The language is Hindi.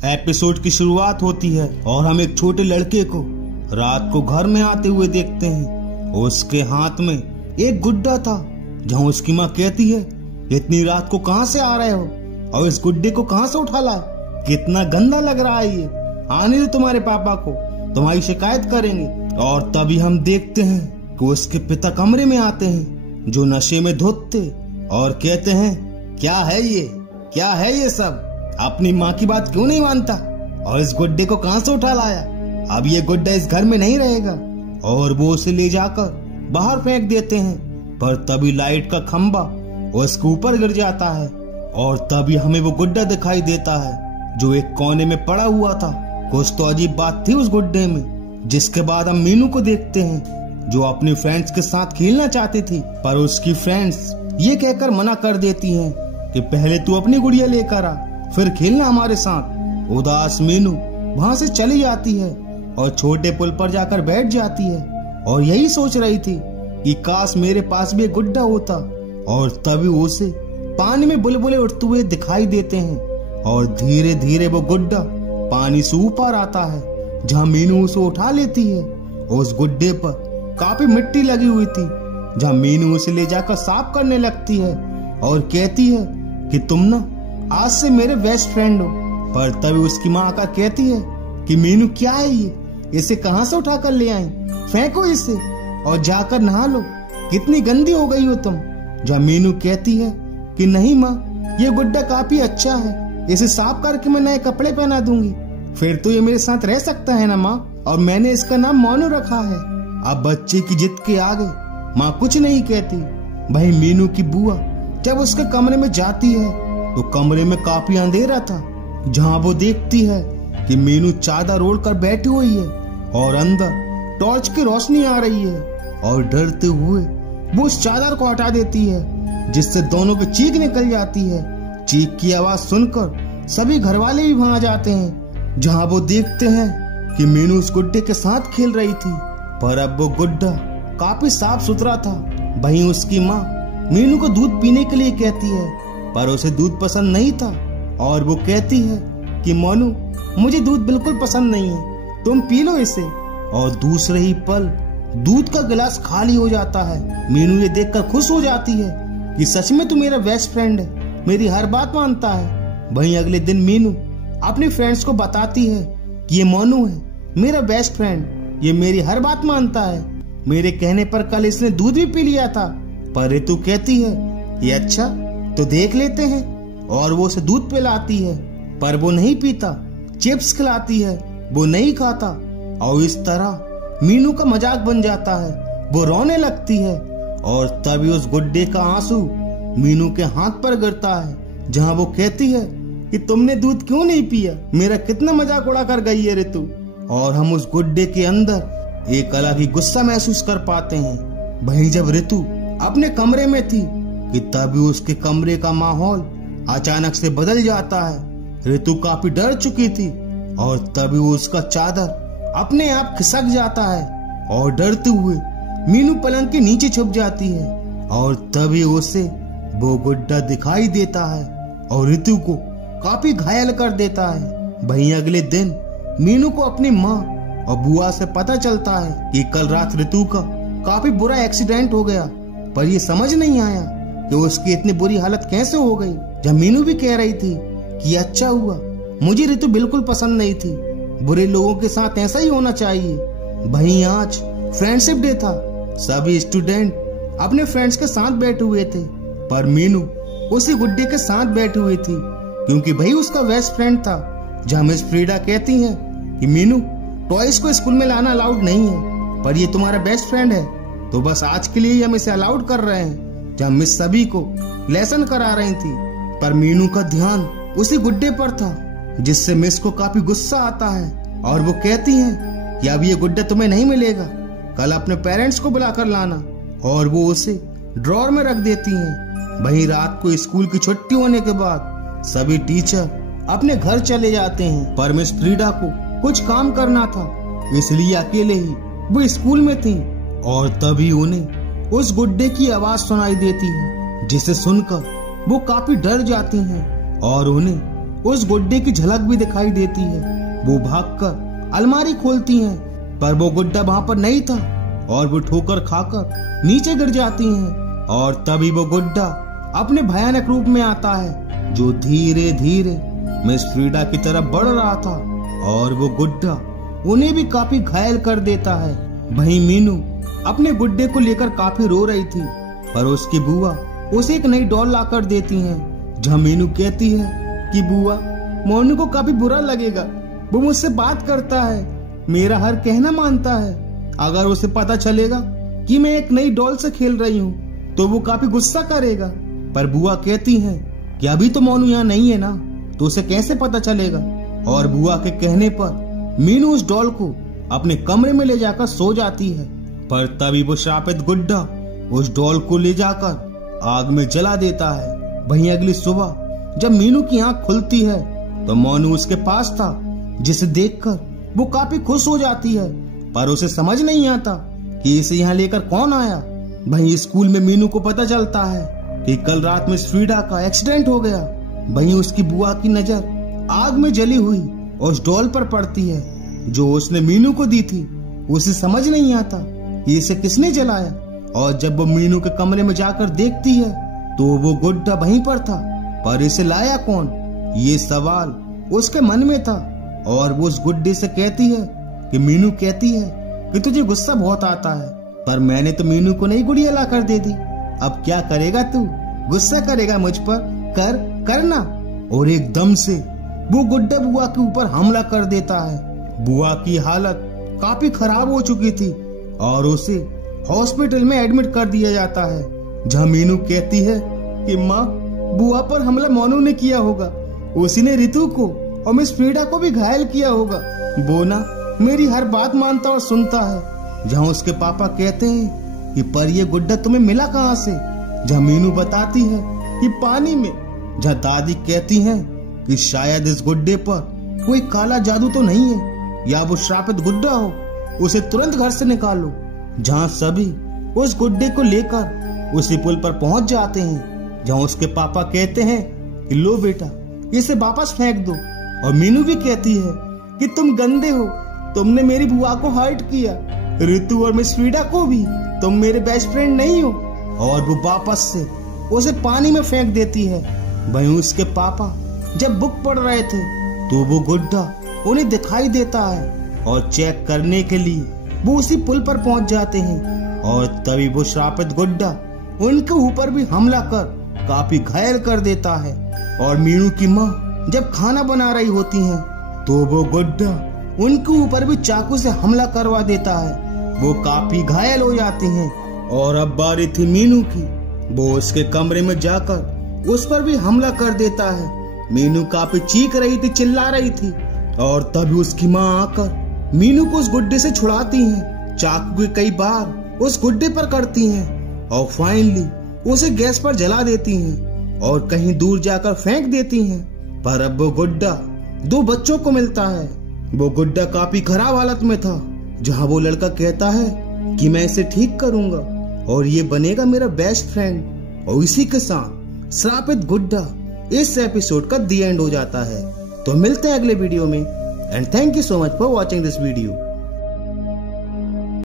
एपिसोड की शुरुआत होती है और हम एक छोटे लड़के को रात को घर में आते हुए देखते हैं। उसके हाथ में एक गुड्डा था, जहां उसकी माँ कहती है, इतनी रात को कहां से आ रहे हो और इस गुड्डे को कहां से उठा लाए? कितना गंदा लग रहा है ये, आने दो तुम्हारे पापा को, तुम्हारी शिकायत करेंगे। और तभी हम देखते हैं कि उसके पिता कमरे में आते हैं, जो नशे में धुत थे, और कहते हैं, क्या है ये सब? अपनी माँ की बात क्यों नहीं मानता और इस गुड्डे को कहां से उठा लाया? अब ये गुड्डा इस घर में नहीं रहेगा। और वो उसे ले जाकर बाहर फेंक देते हैं, पर तभी लाइट का खंबा उसके ऊपर गिर जाता है और तभी हमें वो गुड्डा दिखाई देता है जो एक कोने में पड़ा हुआ था। कुछ तो अजीब बात थी उस गुड्डे में। जिसके बाद हम मीनू को देखते हैं, जो अपनी फ्रेंड्स के साथ खेलना चाहती थी, पर उसकी फ्रेंड्स ये कहकर मना कर देती हैं कि पहले तू अपनी गुड़िया लेकर आ, फिर खेलना हमारे साथ। उदास मीनू वहां से चली जाती है और छोटे पुल पर जाकर बैठ जाती है और यही सोच रही थी कि काश मेरे पास भी एक गुड्डा होता। और तभी उसे पानी में बुलबुले उठते हुए दिखाई देते हैं और धीरे धीरे वो गुड्डा पानी से ऊपर आता है, जहाँ मीनू उसे उठा लेती है। उस गुड्डे पर काफी मिट्टी लगी हुई थी, जहाँ मीनू उसे ले जाकर साफ करने लगती है और कहती है कि तुम ना आज से मेरे बेस्ट फ्रेंड हो। पर तभी उसकी माँ आकर कहती है कि मीनू क्या है ये, इसे कहां से उठा कर ले आई? फेंको इसे और जाकर नहा लो, कितनी गंदी हो गई हो तुम। जब मीनू कहती है कि नहीं माँ, ये गुड्डा काफी अच्छा है, इसे साफ करके मैं नए कपड़े पहना दूंगी, फिर तो ये मेरे साथ रह सकता है ना माँ, और मैंने इसका नाम मोनू रखा है। अब बच्चे की जिद के आगे माँ कुछ नहीं कहती। भाई मीनू की बुआ जब उसके कमरे में जाती है तो कमरे में काफी अंधेरा था, जहाँ वो देखती है कि मीनू चादर ओढ़कर बैठी हुई है और अंदर टॉर्च की रोशनी आ रही है। और डरते हुए वो उस चादर को हटा देती है, जिससे दोनों की चीख निकल जाती है। चीख की आवाज सुनकर सभी घर वाले भी वहां जाते हैं, जहाँ वो देखते हैं कि मीनू उस गुड्डे के साथ खेल रही थी, पर अब वो गुड्डा काफी साफ सुथरा था। वहीं उसकी माँ मीनू को दूध पीने के लिए कहती है, पर उसे दूध पसंद नहीं था और वो कहती है कि मोनू, मुझे दूध बिल्कुल पसंद नहीं है, तुम पी लो इसे। और दूसरे ही पल दूध का गिलास खाली हो जाता है। मीनू ये देखकर खुश हो जाती है कि सच में तू मेरा बेस्ट फ्रेंड है, मेरी हर बात मानता है। वहीं अगले दिन मीनू अपने फ्रेंड्स को बताती है कि ये मोनू है मेरा बेस्ट फ्रेंड, ये मेरी हर बात मानता है, मेरे कहने पर कल इसने दूध भी पी लिया था। पर रितु कहती है ये अच्छा, तो देख लेते हैं, और वो उसे दूध पिलाती है, पर वो नहीं पीता। चिप्स खिलाती है, वो नहीं खाता, और इस तरह मीनू का मजाक बन जाता है। वो रोने लगती है और तभी उस गुड्डे का आंसू मीनू के हाथ पर गिरता है, जहां वो कहती है कि तुमने दूध क्यों नहीं पिया, मेरा कितना मजाक उड़ा कर गई है रितु। और हम उस गुड्डे के अंदर एक अलग ही गुस्सा महसूस कर पाते हैं। वहीं जब रितु अपने कमरे में थी कि तभी उसके कमरे का माहौल अचानक से बदल जाता है। रितु काफी डर चुकी थी और तभी उसका चादर अपने आप खिसक जाता है और डरते हुए मीनू पलंग के नीचे छुप जाती है। और तभी उसे वो गुड्डा दिखाई देता है और रितु को काफी घायल कर देता है। वहीं अगले दिन मीनू को अपनी माँ और बुआ से पता चलता है कि कल रात रितु का काफी बुरा एक्सीडेंट हो गया, पर ये समझ नहीं आया कि उसकी इतनी बुरी हालत कैसे हो गई। जब मीनू भी कह रही थी कि अच्छा हुआ, मुझे रितु बिल्कुल पसंद नहीं थी, बुरे लोगों के साथ ऐसा ही होना चाहिए। वहीं आज फ्रेंडशिप डे था, सभी स्टूडेंट अपने फ्रेंड्स के साथ बैठे हुए थे, पर मीनू उसी गुड्डे के साथ बैठी हुई थी, क्योंकि भाई उसका बेस्ट फ्रेंड था। जहाँ मिस फ्रीडा कहती है कि मीनू, टॉयज को स्कूल में लाना अलाउड नहीं है, पर ये तुम्हारा बेस्ट फ्रेंड है, तो बस आज के लिए हम इसे अलाउड कर रहे हैं। जहाँ मिस सभी को लेसन करा रही थी, पर मीनू का ध्यान उसी गुड्डे पर था, जिससे मिस को काफी गुस्सा आता है और वो कहती हैं कि अब ये गुड्डा तुम्हें नहीं मिलेगा, कल अपने पेरेंट्स को बुलाकर लाना। और वो उसे ड्रॉर में रख देती हैं। वहीं रात को स्कूल की छुट्टी होने के बाद सभी टीचर अपने घर चले जाते हैं, पर मिस फ्रीडा को कुछ काम करना था, इसलिए अकेले ही वो स्कूल में थी। और तभी उन्हें उस गुड्डे की आवाज सुनाई देती है, जिसे सुनकर वो काफी डर जाती हैं और उन्हें उस गुड्डे की झलक भी दिखाई देती है। वो भागकर अलमारी खोलती हैं, पर वो गुड्डा वहां पर नहीं था और वो ठोकर खाकर नीचे गिर जाती हैं। और तभी वो गुड्डा अपने भयानक रूप में आता है, जो धीरे धीरे मिस फ्रीडा की तरफ बढ़ रहा था और वो गुड्डा उन्हें भी काफी घायल कर देता है। वहीं मीनू अपने गुड्डे को लेकर काफी रो रही थी, पर उसकी बुआ उसे एक नई डॉल लाकर देती हैं। जहाँ मीनू कहती है कि बुआ, मोनू को काफी बुरा लगेगा, वो मुझसे बात करता है, मेरा हर कहना मानता है। अगर उसे पता चलेगा कि मैं एक नई डॉल से खेल रही हूँ तो वो काफी गुस्सा करेगा। पर बुआ कहती है कि अभी तो मोनू यहाँ नहीं है ना, तो उसे कैसे पता चलेगा। और बुआ के कहने पर मीनू उस डॉल को अपने कमरे में ले जाकर सो जाती है। पर तभी वो श्रापित गुड्डा उस डॉल को ले जाकर आग में जला देता है। वहीं अगली सुबह जब मीनू की आंख खुलती है तो मोनू उसके पास था, जिसे देखकर वो काफी खुश हो जाती है। पर उसे समझ नहीं आता कि इसे यहाँ लेकर कौन आया। वहीं स्कूल में मीनू को पता चलता है कि कल रात में फ्रीडा का एक्सीडेंट हो गया। वहीं उसकी बुआ की नजर आग में जली हुई उस डॉल पर पड़ती है जो उसने मीनू को दी थी। उसे समझ नहीं आता कि इसे किसने जलाया। और जब वो मीनू के कमरे में जाकर देखती है तो वो गुड्डा वहीं पर था, पर इसे लाया कौन, ये सवाल उसके मन में था। और वो उस गुड्डे से कहती है कि मीनू कहती है कि तुझे गुस्सा बहुत आता है, पर मैंने तो मीनू को नई गुड़िया ला कर दे दी। अब क्या करेगा तू, गुस्सा करेगा मुझ पर, करना। और एकदम से वो गुड्डा बुआ के ऊपर हमला कर देता है। बुआ की हालत काफी खराब हो चुकी थी और उसे हॉस्पिटल में एडमिट कर दिया जाता है। जहाँ मीनू कहती है कि माँ, बुआ पर हमला मोनू ने किया होगा, उसी ने रितु को और मिस फ्रीडा को भी घायल किया होगा। वो ना मेरी हर बात मानता और सुनता है। जहाँ उसके पापा कहते हैं कि पर ये गुड्डा तुम्हें मिला कहाँ से। जहाँ मीनू बताती है कि पानी में। जहाँ दादी कहती हैं कि शायद इस गुड्डे पर कोई काला जादू तो नहीं है या वो श्रापित गुड्डा हो, उसे तुरंत घर से निकालो। जहाँ सभी उस गुड्डे को लेकर उसी पुल पर पहुंच जाते हैं। जहाँ उसके पापा कहते हैं कि लो बेटा, इसे वापस फेंक दो। और मीनू भी कहती है कि तुम गंदे हो, तुमने मेरी बुआ को हर्ट किया, रितु और मिस फ्रीडा को भी, तुम मेरे बेस्ट फ्रेंड नहीं हो। और वो वापस से उसे पानी में फेंक देती है। वहीं उसके पापा जब बुक पढ़ रहे थे तो वो गुड्डा उन्हें दिखाई देता है और चेक करने के लिए वो उसी पुल पर पहुंच जाते हैं। और तभी वो श्रापित गुड्डा उनके ऊपर भी हमला कर काफी घायल कर देता है। और मीनू की माँ जब खाना बना रही होती हैं तो वो गुड्डा उनके ऊपर भी चाकू से हमला करवा देता है। वो काफी घायल हो जाती हैं। और अब बारी थी मीनू की। वो उसके कमरे में जाकर उस पर भी हमला कर देता है। मीनू काफी चीख रही थी, चिल्ला रही थी। और तभी उसकी माँ आकर मीनू को उस गुड्डे से छुड़ाती हैं। चाकू के कई बार उस गुड्डे पर करती हैं और फाइनली उसे गैस पर जला देती हैं और कहीं दूर जाकर फेंक देती हैं। पर अब वो गुड्डा दो बच्चों को मिलता है। वो गुड्डा काफी खराब हालत में था। जहाँ वो लड़का कहता है कि मैं इसे ठीक करूंगा और ये बनेगा मेरा बेस्ट फ्रेंड। और इसी के साथ श्रापित गुड्डा इस एपिसोड का दी एंड हो जाता है। तो मिलते हैं अगले वीडियो में and thank you so much for watching this video.